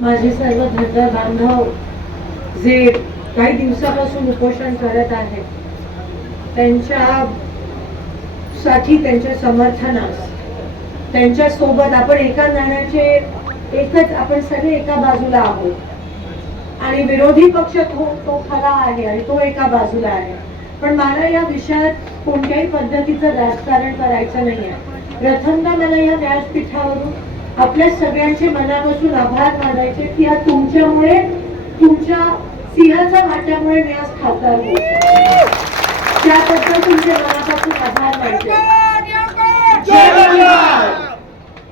माझे सर्व धर्म बांधव जे काही दिवसापासून उपोषण करत आहेत त्यांच्या साठी त्यांच्या समर्थनास त्यांच्यासोबत आपण एका नाण्याचे एकच आपण सगळे एका बाजूला आहोत. आणि विरोधी पक्ष तो तो खरा आहे आणि तो एका बाजूला आहे. पण मला या विषयात कोणत्याही पद्धतीचं राजकारण करायचं नाही आहे प्रथमदा मला या व्यासपीठावरून आपल्या सगळ्यांचे मनापासून आभार मानायचे की या तुमच्यामुळे तुमच्या सिंहाच्या वाट्यामुळे मी आज खासदार त्याबद्दल तुमचे मनापासून आभार मानते.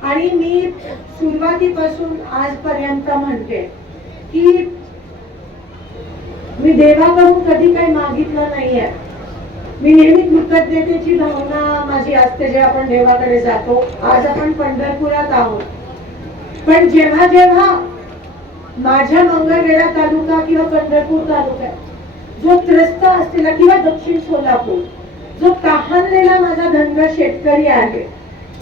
आणि मी सुरुवातीपासून आजपर्यंत म्हणते की मी देवाकडून कधी काही मागितलं नाहीये. मी नेहमी कृतज्ञतेची भावना माझी असते जे आपण देवाकडे जातो. आज आपण पंढरपुरात आहोत. पण जेव्हा जेव्हा माझ्या मंगळवेढा तालुका किंवा पंढरपूर तालुका जो त्रस्त असलेला किंवा दक्षिण सोलापूर जो तहानलेला माझा धनगर शेतकरी आहे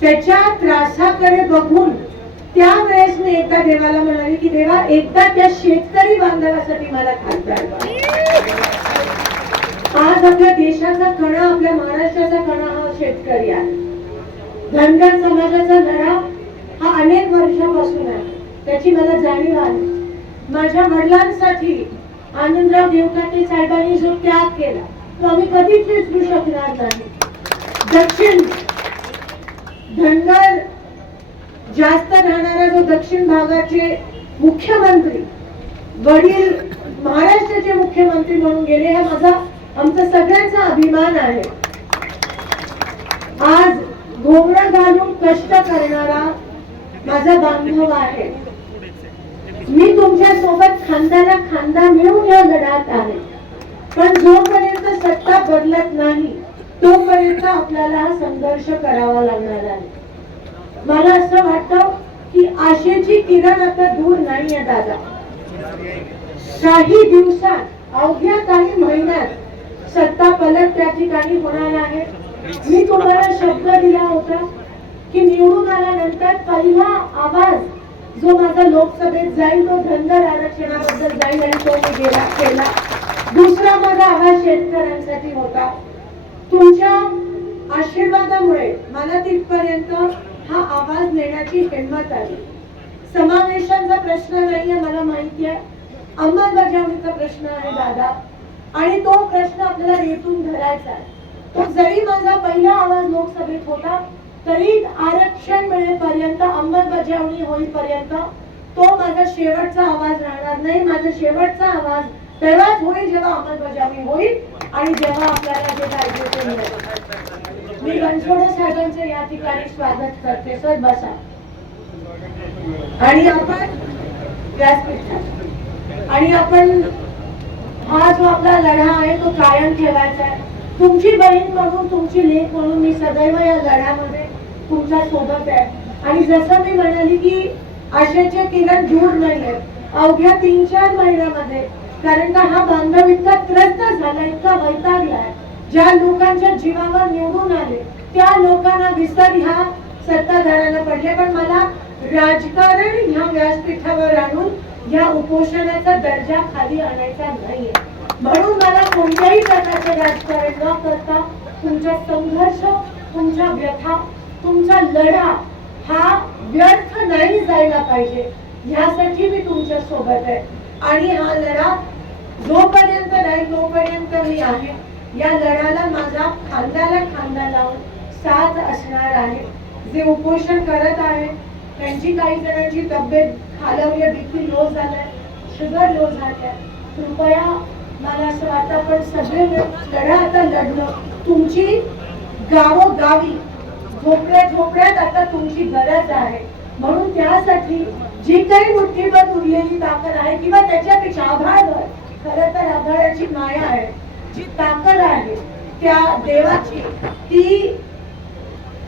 त्याच्या त्रासाकडे बघून त्यावेळेस मी एकदा देवाला म्हणाले की देवा एकदा त्या शेतकरी बांधवासाठी मला खासदार आज आपल्या देशाचा कणा आपल्या महाराष्ट्राचा कणा हा शेतकरी आहे. धनगर समाजाचा लढा हा अनेक वर्षापासून आहे. त्याची मला जाणीव आहे. माझ्या वडिलांसाठी आनंदराव देवकाटे साहेबांनी जो त्याग केला तो आम्ही कधीच विसरू शकणार नाही. दक्षिण धनगर जास्त राहणारा जो दक्षिण भागाचे मुख्यमंत्री वडील महाराष्ट्राचे मुख्यमंत्री म्हणून गेले हा माझा आमचा सगळ्यांचा अभिमान आहे. आज घोंगडं घालून कष्ट करणारा माझा बांधव आहे. मी तुमच्यासोबत खांद्याला खांदा मिळून या लढ्यात आहे. पण जोपर्यंत सत्ता बदलत नाही तोपर्यंत आपल्याला हा संघर्ष करावा लागणार आहे. मला असं वाटतं की आशेची किरण आता दूर नाहीये दादा. काही दिवसात अवघ्या काही महिन्यात सत्ता पलट त्या ठिकाणी होणार आहे. मी तुम्हाला शब्द दिला होता की निवडून आल्यानंतर पहिला आवाज जो माझा लोकसभेत जाईल तो धनगर आरक्षणाबद्दल जाईल आणि तो मी गेला केला. दुसरा माझा आवाज शेतकऱ्यांसाठी होता. तुमच्या आशीर्वादामुळे मला तिथपर्यंत हा आवाज नेण्याची हिंमत आली. समावेशांचा प्रश्न नाहीये मला माहिती आहे अंमलबजावणीचा प्रश्न आहे दादा. आणि तो प्रश्न आपल्याला रेटून धरायचा आहे. तो जरी माझा पहिला आवाज लोकसभेत होता तरी आरक्षण मिळेपर्यंत अंमलबजावणी होईपर्यंत तो माझा शेवटचा आवाज राहणार नाही. माझा शेवटचा आवाज तेव्हाच होईल जेव्हा अंमलबजावणी होईल आणि जेव्हा आपल्याला जे पाहिजे ते मिळेल. मी रणछोडे साहेबांचे या ठिकाणी स्वागत करते. सर बसा. आणि आपण व्यासपीठात. आणि आपण हा जो आपला लढा आहे तो कायम ठेवायचा आहे. तुमची बहीण म्हणून तुमची लेख म्हणून मी सदैव या लढ्यामध्ये तुमच्यासोबत आहे. आणि जसं मी म्हणाली की आशेचे किरण दूर नाहीये अवघ्या तीन चार महिन्यामध्ये कारण का हा बांधव इतका त्रस्त झाला इतका वैतागलाय ज्या लोकांच्या जीवावर निवडून आले त्या लोकांना विसर ह्या सत्ताधाऱ्यांना पडले. पण मला राजकारण ह्या व्यासपीठावर आणून या उपोषणाचा दर्जा खाली आणायचा नाहीये. म्हणून मला कोणत्याही प्रकारचे राजकारण न करता तुमचा संघर्ष तुमच्या व्यथा तुमचा लढा हा व्यर्थ नाही जायला पाहिजे. ह्यासाठी मी तुमच्यासोबत आहे. आणि हा लढा जोपर्यंत नाही तोपर्यंत मी आहे. या लढ्याला माझा खांद्याला खांदा लावून साथ असणार आहे. जे उपोषण करत आहे त्यांची काही जणांची तब्येत खालवली बीपी लो झालाय शुगर लो झालाय कृपया मला असं वाटतं आपण सगळे लढा आता लढलो तुमची गावोगावी झोपड्या झोपड्यात आता तुमची गरज आहे. म्हणून त्यासाठी जी काही मुठ्ठीभर उरलेली ताकद आहे किंवा त्याच्यापेक्षा आभाळभर खरं तर आभाळाची माया आहे. जी ताकद आहे त्या देवाची ती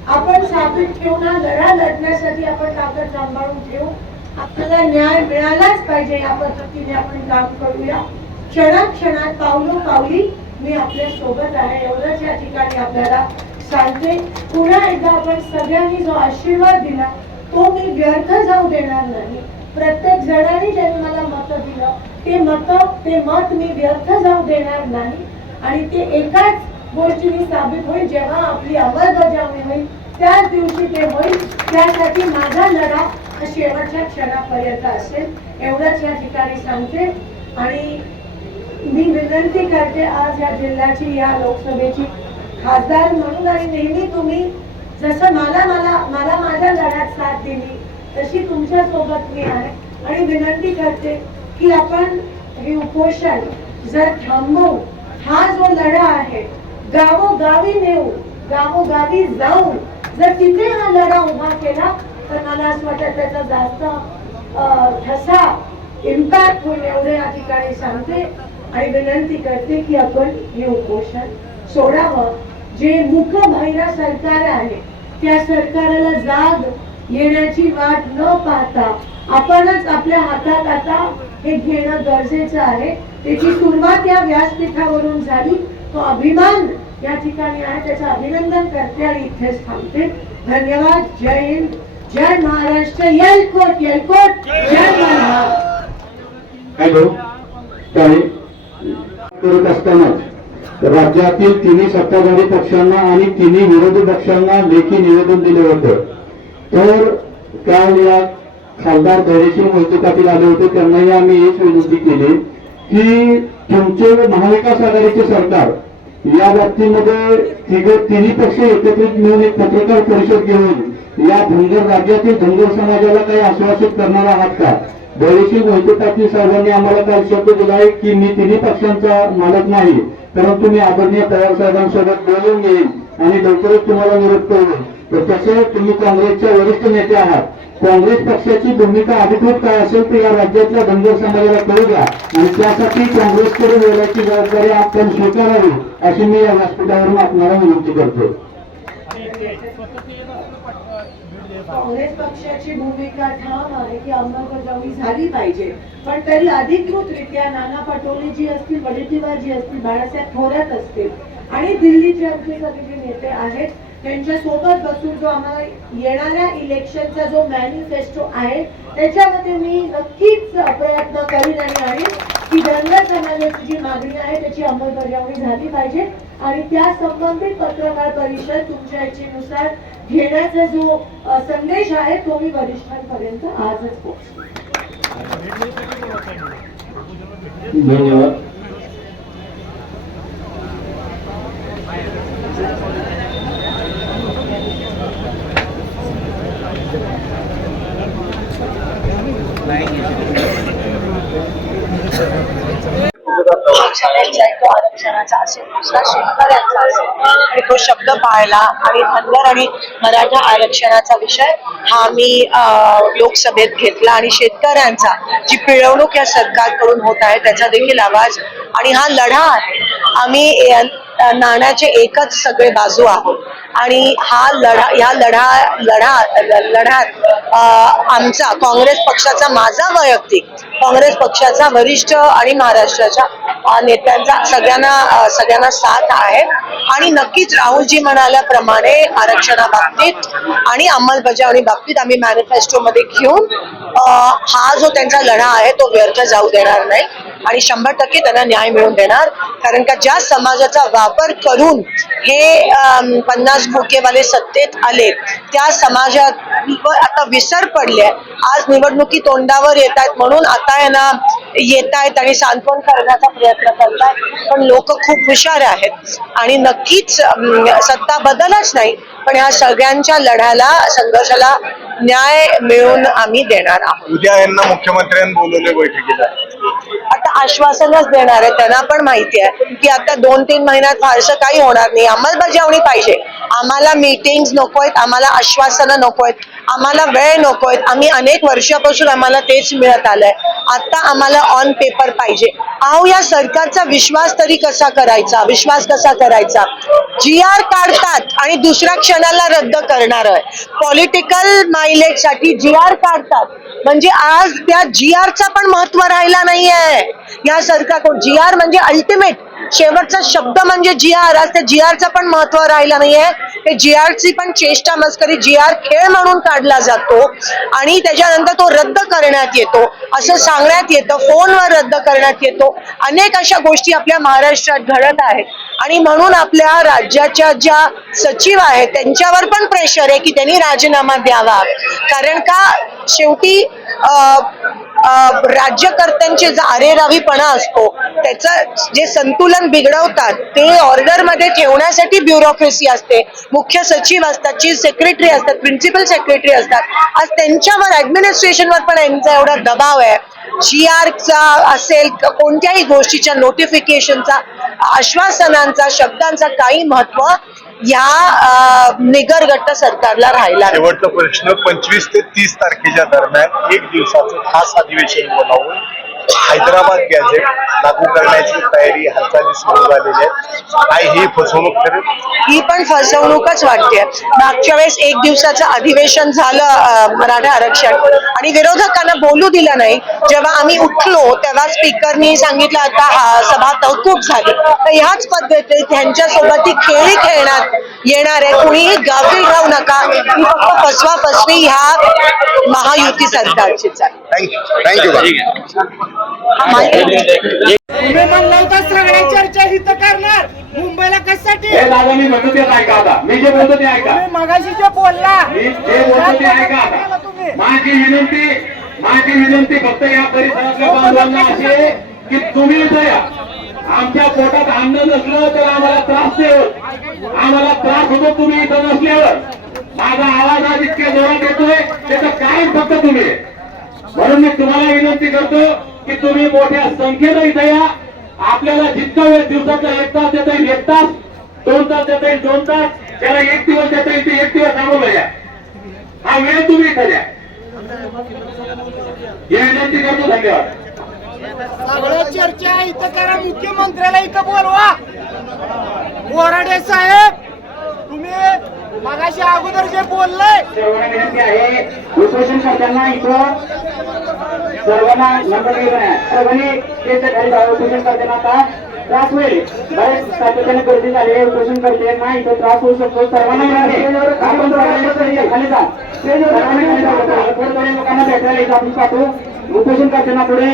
आपण साबित ठेवणार लढा लढण्यासाठी आपण ताकद सांभाळून ठेवू. आपल्याला न्याय मिळालाच पाहिजे या पद्धतीने आपण काम करूया. क्षणात पावलो पावली मी आपल्यासोबत आहे. एवढंच या ठिकाणी आपल्याला सांगते. पुन्हा एकदा आपण सगळ्यांनी जो आशीर्वाद दिला तो मी व्यर्थ जाऊ देणार नाही. प्रत्येक जणांनी ज्यांनी मला मत दिलं ते मत ते मत मी व्यर्थ जाऊ देणार नाही. आणि ते एकाच गोष्टीने साबित होईल जेव्हा आपली अंमलबजावणी होईल त्याच दिवशी ते होईल. त्यासाठी माझा लढा शेवटच्या क्षणापर्यंत असेल एवढंच या ठिकाणी सांगते. आणि मी विनंती करते आज या जिल्ह्याची या लोकसभेची खासदार म्हणून आणि नेहमी तुम्ही जसं मला मला मला माझ्या लढ्यात साथ दिली तशी तुमच्यासोबत मी आहे. आणि विनंती करते की आपण हे उपोषण जर थांबवू हा जो लढा आहे गावोगावी नेऊ गावोगावी जाऊ जर तिथे हा लढा उभा केला तर मला असं वाटतं त्याचा जास्त ठसा इम्पॅक्ट होईल एवढे या ठिकाणी सांगते आणि विनंती करते की आपण हे उपोषण सोडावं. जे मुख बहिरा सरकार आहे त्या सरकारला जाग येण्याची वाट न पाहता आपणच आपल्या हातात आता हे घेणं गरजेचं आहे. त्याची सुरुवात या व्यासपीठावरून झाली. तो अभिमान या ठिकाणी आहे. त्याचं अभिनंदन करते आणि इथेच थांबते. धन्यवाद. जय हिंद. जय महाराष्ट्र येलकोट येलकोट जय महाराष्ट्र. हॅलो काय? करत असतानाच राज्यातील तिन्ही सत्ताधारी पक्षांना आणि तिन्ही विरोधी पक्षांना लेखी निवेदन दिले होतं. तर काल या खासदार धैर्यशील मोहिते आले होते त्यांनाही आम्ही हेच विनंती केली की तुमचे महाविकास आघाडीचे सरकार या बाबतीमध्ये तिघ तिन्ही पक्ष एकत्रित मिळून एक पत्रकार परिषद घेऊन या धनगर राज्यातील धनगर समाजाला काही आश्वासित करणार आहात का? बळीशी मोहिते पाटील साहेबांनी आम्हाला काल शब्द दिला आहे की मी तिन्ही पक्षांचा मालक नाही परंतु मी आदरणीय पवार साहेबांसोबत बोलून घेईन आणि लवकरच तुम्हाला विरोध करेन तर तसे तुम्ही काँग्रेसच्या वरिष्ठ नेते आहात. काँग्रेस पक्षाची भूमिका अधिकृत काय असेल तर या राज्यातल्या धनगर समाजाला कळू द्या आणि त्यासाठी काँग्रेसकडे बोलायची जबाबदारी आपण स्वीकारावी अशी मी या व्यासपीठावरून आपल्याला विनंती करतो काँग्रेस पक्षाची भूमिका ठाम आहे की अंमलबजावणी झाली पाहिजे. पण तरी अधिकृतरित्या नाना पटोले जी असतील वडेट्टीवार जी असतील बाळासाहेब थोरात असतील आणि दिल्लीचे आमचे सगळे जे नेते आहेत त्यांच्यासोबत बसून जो आम्हाला येणाऱ्या इलेक्शनचा जो मॅनिफेस्टो आहे त्याच्यामध्ये मी नक्कीच प्रयत्न करीन आणि की धनगर समाजाची जी मागणी आहे त्याची अंमलबजावणी झाली पाहिजे. आणि त्या संबंधित पत्रकार परिषद तुमच्या इच्छेनुसार घेण्याचा जो संदेश आहे तो मी वरिष्ठांपर्यंत आजच पोहोचतो. धन्यवाद. शिक्षणाचा आरक्षणाचा असेल दुसरा शेतकऱ्यांचा असेल. आणि तो शब्द पाळला आणि धनगर आणि मराठा आरक्षणाचा विषय हा मी लोकसभेत घेतला. आणि शेतकऱ्यांचा जी पिळवणूक या सरकारकडून होत आहे त्याचा देखील आवाज. आणि हा लढा आहे आम्ही नाण्याचे एकच सगळे बाजू आहोत. आणि हा लढा या लढा लढा लढ्यात आमचा काँग्रेस पक्षाचा माझा वैयक्तिक काँग्रेस पक्षाचा वरिष्ठ आणि महाराष्ट्राच्या नेत्यांचा सगळ्यांना सगळ्यांना सगळ्यांना साथ आहे. आणि नक्कीच राहुलजी म्हणाल्याप्रमाणे आरक्षणाबाबतीत आणि अंमलबजावणी बाबतीत आम्ही मॅनिफेस्टो मध्ये घेऊन हा जो त्यांचा लढा आहे तो व्यर्थ जाऊ देणार नाही. आणि शंभर टक्के त्यांना न्याय मिळवून देणार. कारण का ज्या समाजाचा वापर करून हे पन्नास खोकेवाले सत्तेत आले त्या समाजावर आता विसर पडले. आज निवडणुकी तोंडावर येत आहेत म्हणून आता यांना येत आहेत आणि सांत्वन करण्याचा प्रयत्न करतायत पण लोक खूप हुशार आहेत. आणि नक्कीच सत्ता बदलच नाही. पण ह्या सगळ्यांच्या लढ्याला संघर्षाला न्याय मिळवून आम्ही देणार आहोत. उद्या यांना मुख्यमंत्र्यांनी बोलवले बैठकीला. आता आश्वासनच देणार आहे त्यांना पण माहिती आहे की आता दोन तीन महिन्यात फारसं काही होणार नाही. अंमलबजावणी पाहिजे. आम्हाला मीटिंग्स नकोयत आम्हाला आश्वासनं नकोयत आम्हाला वेळ नकोयत आम्ही अनेक वर्षापासून आम्हाला तेच मिळत आलंय. आता आम्हाला ऑन पेपर पाहिजे. अहो या सरकारचा विश्वास तरी कसा करायचा? विश्वास कसा करायचा? जी आर काढतात आणि दुसऱ्या क्षणाला रद्द करणार आहे. पॉलिटिकल मायलेजसाठी जी आर काढतात. म्हणजे आज त्या जी आरचा पण महत्त्व राहिला नाहीये. या सरकारकडून जी आर म्हणजे अल्टिमेट शेवटचा शब्द म्हणजे जी आर आज त्या जी आरचं पण महत्त्व राहिला नाहीये. ते जी आरची पण चेष्टा मस्करी जी आर खेळ म्हणून काढला जातो आणि त्याच्यानंतर तो रद्द करण्यात येतो. असं सांगण्यात येतं. फोनवर रद्द करण्यात येतो. अनेक अशा गोष्टी आपल्या महाराष्ट्रात घडत आहेत. आणि म्हणून आपल्या राज्याच्या ज्या सचिव आहेत त्यांच्यावर पण प्रेशर आहे की त्यांनी राजीनामा द्यावा. कारण का? शेवटी राज्यकर्त्यांचे जो अरेरावीपणा असतो त्याचं जे संतुलन बिघडवतात ते ऑर्डरमध्ये ठेवण्यासाठी ब्युरोक्रेसी असते. मुख्य सचिव असतात चीफ सेक्रेटरी असतात प्रिन्सिपल सेक्रेटरी असतात. आज त्यांच्यावर ऍडमिनिस्ट्रेशनवर पण यांचा एवढा दबाव आहे. जी आरचा असेल कोणत्याही गोष्टीच्या नोटिफिकेशनचा आश्वासनांचा शब्दांचा काही महत्त्व या निगर निगरगट्ट सरकारला राहिला शेवटचा प्रश्न पंचवीस ते तीस तारखेच्या दरम्यान एक दिवसाचं खास अधिवेशन बोलावून हैदराबाद गॅझेट लागू करण्याची तयारी हालचाली सुरू झालेली आहे काय ही फसवणूक ठरेल ही पण फसवणूकच वाटते. मागच्या वेळेस एक दिवसाचं अधिवेशन झालं मराठा आरक्षण. आणि विरोधकांना बोलू दिलं नाही. जेव्हा आम्ही उठलो तेव्हा स्पीकरनी सांगितलं आता सभा तहकूब झाली. तर ह्याच पद्धतीने त्यांच्यासोबत ती खेळी खेळण्यात येणार आहे. कुणीही गाफील राहू नका. ही फक्त फसवा फसवी ह्या महायुती सरकारचीच आहे. थँक्यू थँक्यू हा चर्चा करणार. मुंबईला कशासाठी? हे दादा मी म्हणतो ते ऐका आता. मी जे बोलतो ते ऐका. तुम्ही मगाशी जे बोलला मी जे बोलतो ते ऐका आता. तुम्ही? माझी विनंती माझी विनंती फक्त या परिसरातल्या बांधवांना अशी आहे की तुम्ही इथं या. आमच्या पोटात अन्न नसलं तर आम्हाला त्रास होत आम्हाला त्रास होतो तुम्ही इथं नसल्यावर. माझा आवाज आज इतक्या जोरात येतोय त्याचं कारण फक्त तुम्ही. म्हणून मी तुम्हाला विनंती करतो की तुम्ही मोठ्या संख्येनं इथं या. आपल्याला जितका वेळ दिवसाचा एक तास देता येईल एक तास दोन तास देता येईल दोन तास. त्याला एक दिवस देता येईल ते एक दिवस थांबवलं या हा वेळ तुम्ही इथं द्या. ही विनंती करतो धन्यवाद. चर्चा इथं करा मुख्यमंत्र्याला इथं बोलवा. बोराडे साहेब तुम्ही मगाशी अगोदर जे बोललंय सर्वांना विनंती आहे. उपोषण करताना इथं सर्वांना नंबर सर्वांनी त्याच्याखाली जावं उपोषण करताना आता त्रास होईल. बरेच सातत्याने गर्दी झाली आहे उपोषण करते. ना इथं त्रास होऊ शकतो. सर्वांना खाली जा. सर्वांनी खाली जावं. लोकांना भेटायला येतो आपण पाठवू उपोषण करताना पुढे